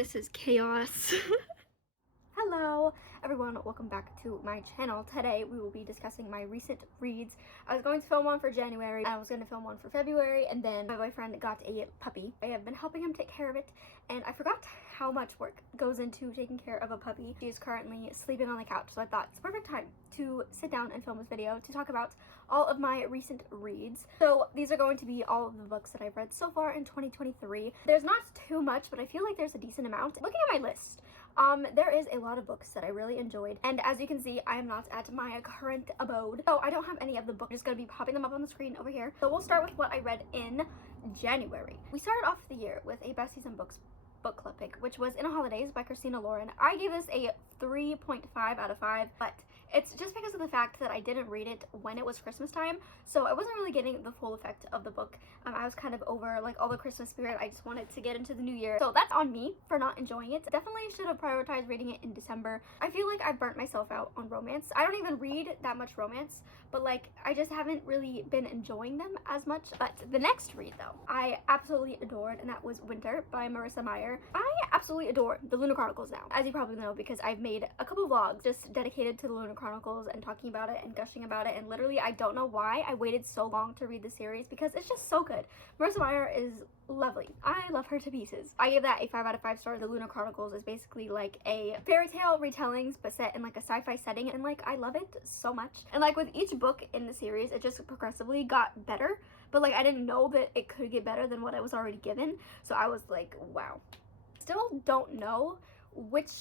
This is chaos. Hello everyone, welcome back to my channel. Today we will be discussing my recent reads. I was going to film one for January, and I was going to film one for February, and then my boyfriend got a puppy. I have been helping him take care of it, and I forgot how much work goes into taking care of a puppy. She is currently sleeping on the couch, so I thought it's the perfect time to sit down and film this video to talk about all of my recent reads. So these are going to be all of the books that I've read so far in 2023. There's not too much, but I feel like there's a decent amount. Looking at my list, there is a lot of books that I really enjoyed, and as you can see, I am not at my current abode, so I don't have any of the books. I'm just going to be popping them up on the screen over here. So we'll start with what I read in January. We started off the year with a Best Season Books book club pick, which was In a Holidaze by Christina. I gave this a 3.5 out of 5, but it's just because of the fact that I didn't read it when it was Christmas time, so I wasn't really getting the full effect of the book. I was kind of over like all the Christmas spirit. I just wanted to get into the new year, so that's on me for not enjoying it. Definitely should have prioritized reading it in December. I feel like I've burnt myself out on romance. I don't even read that much romance, but like I just haven't really been enjoying them as much. But the next read though, I absolutely adored, and that was Winter by Marissa Meyer. I absolutely adore the Lunar Chronicles now, as you probably know, because I've made a couple vlogs just dedicated to the Lunar Chronicles and talking about it and gushing about it, and literally I don't know why I waited so long to read the series because it's just so good. Marissa Meyer is lovely. I love her to pieces. I give that a 5 out of 5 stars. The Lunar Chronicles is basically like a fairy tale retellings but set in like a sci-fi setting, and like I love it so much. And like with each book in the series, it just progressively got better, but like I didn't know that it could get better than what I was already given, so I was like, wow. Still don't know which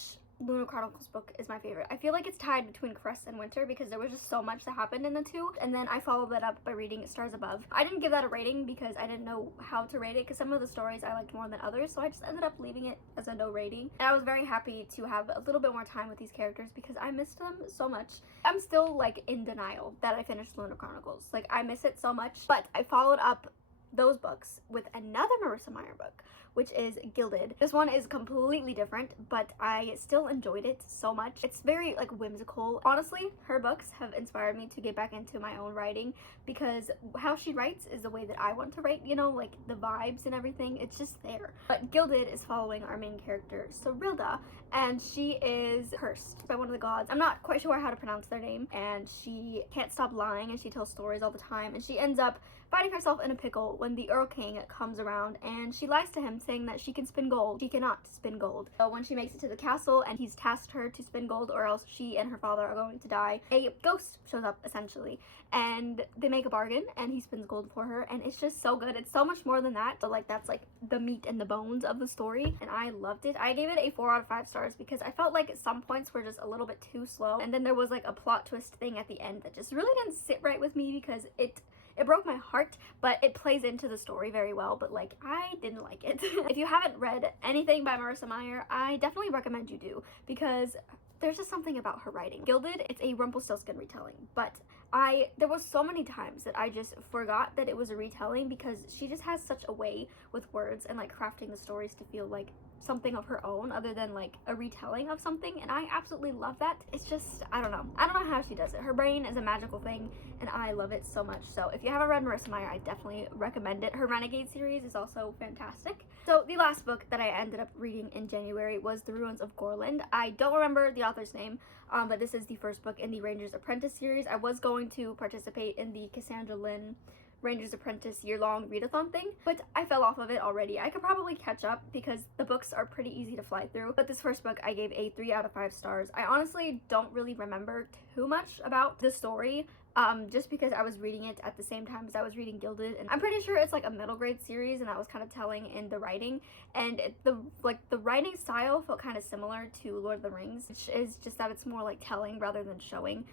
Lunar Chronicles book is my favorite. I feel like it's tied between Cress and Winter because there was just so much that happened in the two, and then I followed that up by reading Stars Above. I didn't give that a rating because I didn't know how to rate it, because some of the stories I liked more than others, so I just ended up leaving it as a no rating. And I was very happy to have a little bit more time with these characters because I missed them so much. I'm still like in denial that I finished Lunar Chronicles. Like I miss it so much, but I followed up those books with another Marissa Meyer book, which is Gilded. This one is completely different, but I still enjoyed it so much. It's very like whimsical. Honestly, her books have inspired me to get back into my own writing because how she writes is the way that I want to write, you know, like the vibes and everything, it's just there. But Gilded is following our main character, Cerilda, and she is cursed by one of the gods. I'm not quite sure how to pronounce their name, and she can't stop lying and she tells stories all the time, and she ends up finding herself in a pickle when the Earl King comes around, and she lies to him saying that she can spin gold. She cannot spin gold. So when she makes it to the castle and he's tasked her to spin gold or else she and her father are going to die, a ghost shows up essentially, and they make a bargain and he spins gold for her, and it's just so good. It's so much more than that, but like that's like the meat and the bones of the story, and I loved it. I gave it a 4 out of 5 stars because I felt like some points were just a little bit too slow, and then there was like a plot twist thing at the end that just really didn't sit right with me because it broke my heart, but it plays into the story very well, but like I didn't like it. If you haven't read anything by Marissa Meyer, I definitely recommend you do because there's just something about her writing. Gilded, it's a Rumpelstiltskin retelling, but there was so many times that I just forgot that it was a retelling because she just has such a way with words and like crafting the stories to feel like something of her own other than like a retelling of something, and I absolutely love that. It's just, I don't know how she does it. Her brain is a magical thing, and I love it so much. So if you haven't read Marissa Meyer, I definitely recommend it. Her Renegade series is also fantastic. So the last book that I ended up reading in January was The Ruins of Gorlan. I don't remember the author's name, but this is the first book in the Ranger's Apprentice series. I was going to participate in the Cassandra Lynn Ranger's Apprentice year-long readathon thing, but I fell off of it already. I could probably catch up because the books are pretty easy to fly through, but this first book I gave a 3 out of 5 stars. I honestly don't really remember too much about the story, just because I was reading it at the same time as I was reading Gilded, and I'm pretty sure it's like a middle grade series, and that was kind of telling in the writing, and the writing style felt kind of similar to Lord of the Rings, which is just that it's more like telling rather than showing.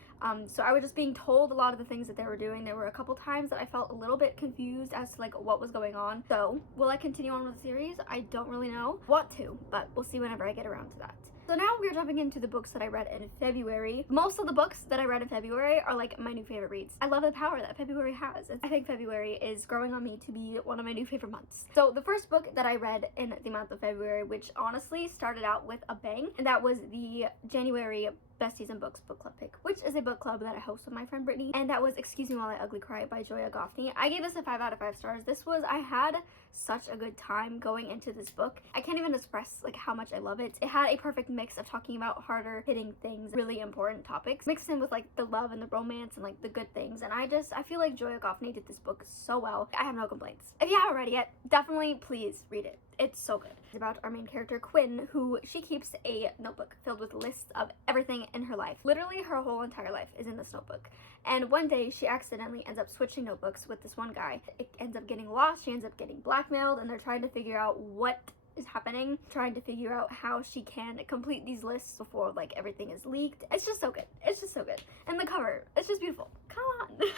So I was just being told a lot of the things that they were doing. There were a couple times that I felt a little bit confused as to like what was going on. So will I continue on with the series? I don't really know. Want to, but we'll see whenever I get around to that. So now we're jumping into the books that I read in February. Most of the books that I read in February are like my new favorite reads. I love the power that February has. I think February is growing on me to be one of my new favorite months. So the first book that I read in the month of February, which honestly started out with a bang, and that was the January Besties in Books book club pick, which is a book club that I host with my friend Brittany, and that was Excuse Me While I Ugly Cry by Joya Goffney. I gave this a 5 out of 5 stars. I had such a good time going into this book. I can't even express like how much I love it. It had a perfect mix of talking about harder hitting things, really important topics, mixed in with like the love and the romance and like the good things, and I feel like Joya Goffney did this book so well. I have no complaints. If you haven't read it yet, definitely please read it. It's so good. It's about our main character, Quinn, who she keeps a notebook filled with lists of everything in her life. Literally, her whole entire life is in this notebook. And one day, she accidentally ends up switching notebooks with this one guy. It ends up getting lost, she ends up getting blackmailed, and they're trying to figure out what is happening, trying to figure out how she can complete these lists before like everything is leaked. It's just so good. It's just so good. And the cover, it's just beautiful. Come on.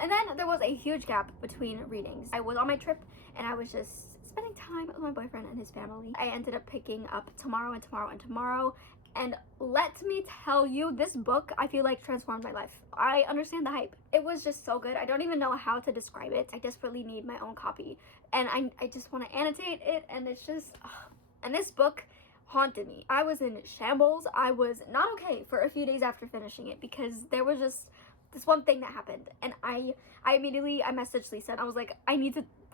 And then there was a huge gap between readings. I was on my trip and I was just spending time with my boyfriend and his family. I ended up picking up Tomorrow and Tomorrow and Tomorrow, and let me tell you, this book I feel like transformed my life. I understand the hype. It was just so good. I don't even know how to describe it. I desperately need my own copy, and I just want to annotate it, and it's just and this book haunted me. I was in shambles. I was not okay for a few days after finishing it because there was just this one thing that happened, and I immediately messaged Lisa and I was like,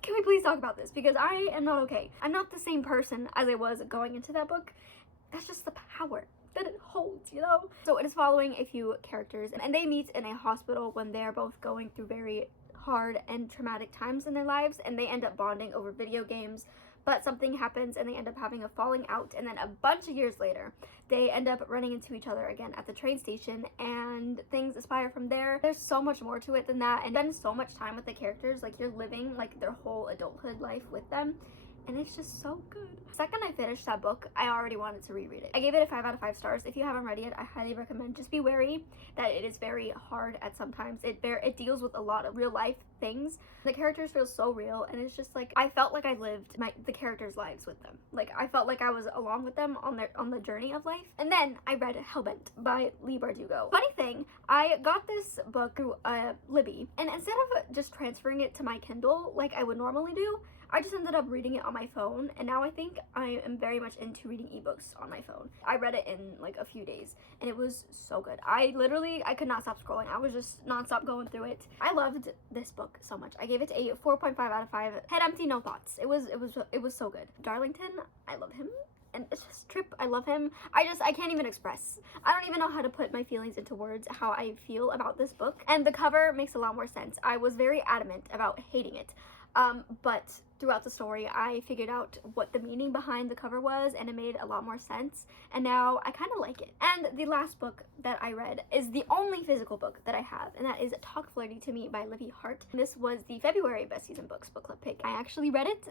can we please talk about this, because I am not okay. I'm not the same person as I was going into that book. That's just the power that it holds, you know? So it is following a few characters, and they meet in a hospital when they're both going through very hard and traumatic times in their lives, and they end up bonding over video games. But something happens and they end up having a falling out, and then a bunch of years later they end up running into each other again at the train station, and things aspire from there. There's so much more to it than that, and spend so much time with the characters, like you're living like their whole adulthood life with them, and it's just so good. Second I finished that book, I already wanted to reread it. I gave it a 5 out of 5 stars. If you haven't read it, I highly recommend. Just be wary that it is very hard at sometimes. It deals with a lot of real life things. The characters feel so real, and it's just like I felt like I lived the characters' lives with them. Like I felt like I was along with them on the journey of life. And then I read Hellbent by Bardugo. Funny thing, I got this book through Livy, and instead of just transferring it to my Kindle like I would normally do, I just ended up reading it on my phone, and now I think I am very much into reading ebooks on my phone. I read it in like a few days, and it was so good. I could not stop scrolling. I was just nonstop going through it. I loved this book so much. I gave it a 4.5 out of 5. Head empty, no thoughts. It was so good. Darlington, I love him. And it's just Trip, I love him. I can't even express. I don't even know how to put my feelings into words, how I feel about this book. And the cover makes a lot more sense. I was very adamant about hating it. But throughout the story, I figured out what the meaning behind the cover was, and it made a lot more sense, and now I kind of like it. And the last book that I read is the only physical book that I have, and that is Talk Flirty to Me by Livy, Hart. This was the February Besties in Books book club pick. I actually read it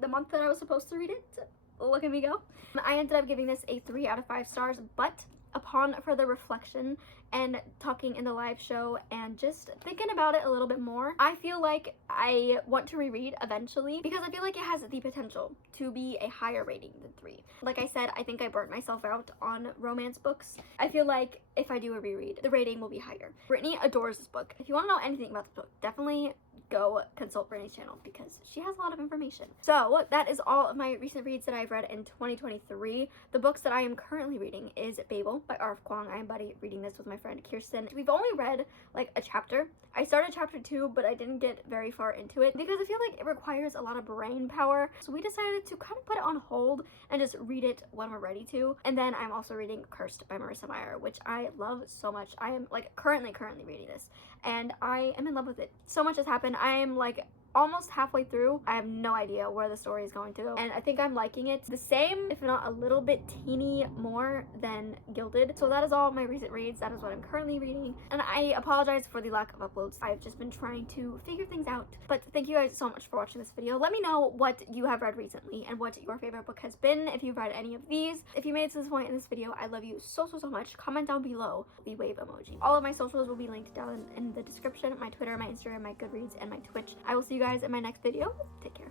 the month that I was supposed to read it. Look at me go. I ended up giving this a 3 out of 5 stars, but upon further reflection and talking in the live show and just thinking about it a little bit more, I feel like I want to reread eventually, because I feel like it has the potential to be a higher rating than 3. Like I said, I think I burnt myself out on romance books. I feel like if I do a reread, the rating will be higher. Brittany adores this book. If you want to know anything about this book, definitely go consult Brittany's channel because she has a lot of information. So that is all of my recent reads that I've read in 2023. The books that I am currently reading is Babel by Kuang. I am reading this with my friend Kirsten. We've only read like a chapter. I started chapter 2, but I didn't get very far into it because I feel like it requires a lot of brain power. So we decided to kind of put it on hold and just read it when we're ready to. And then I'm also reading Cursed by Marissa Meyer, which I love so much. I am like currently reading this, and I am in love with it. So much has happened. I am like almost halfway through. I have no idea where the story is going to go, and I think I'm liking it the same, if not a little bit teeny more than Gilded. So that is all my recent reads. That is what I'm currently reading, and I apologize for the lack of uploads. I've just been trying to figure things out. But thank you guys so much for watching this video. Let me know what you have read recently and what your favorite book has been, if you've read any of these. If you made it to this point in this video, I love you so much. Comment down below the wave emoji. All of my socials will be linked down in the description: my Twitter, my Instagram, my Goodreads, and my Twitch. I will see you guys in my next video. Take care.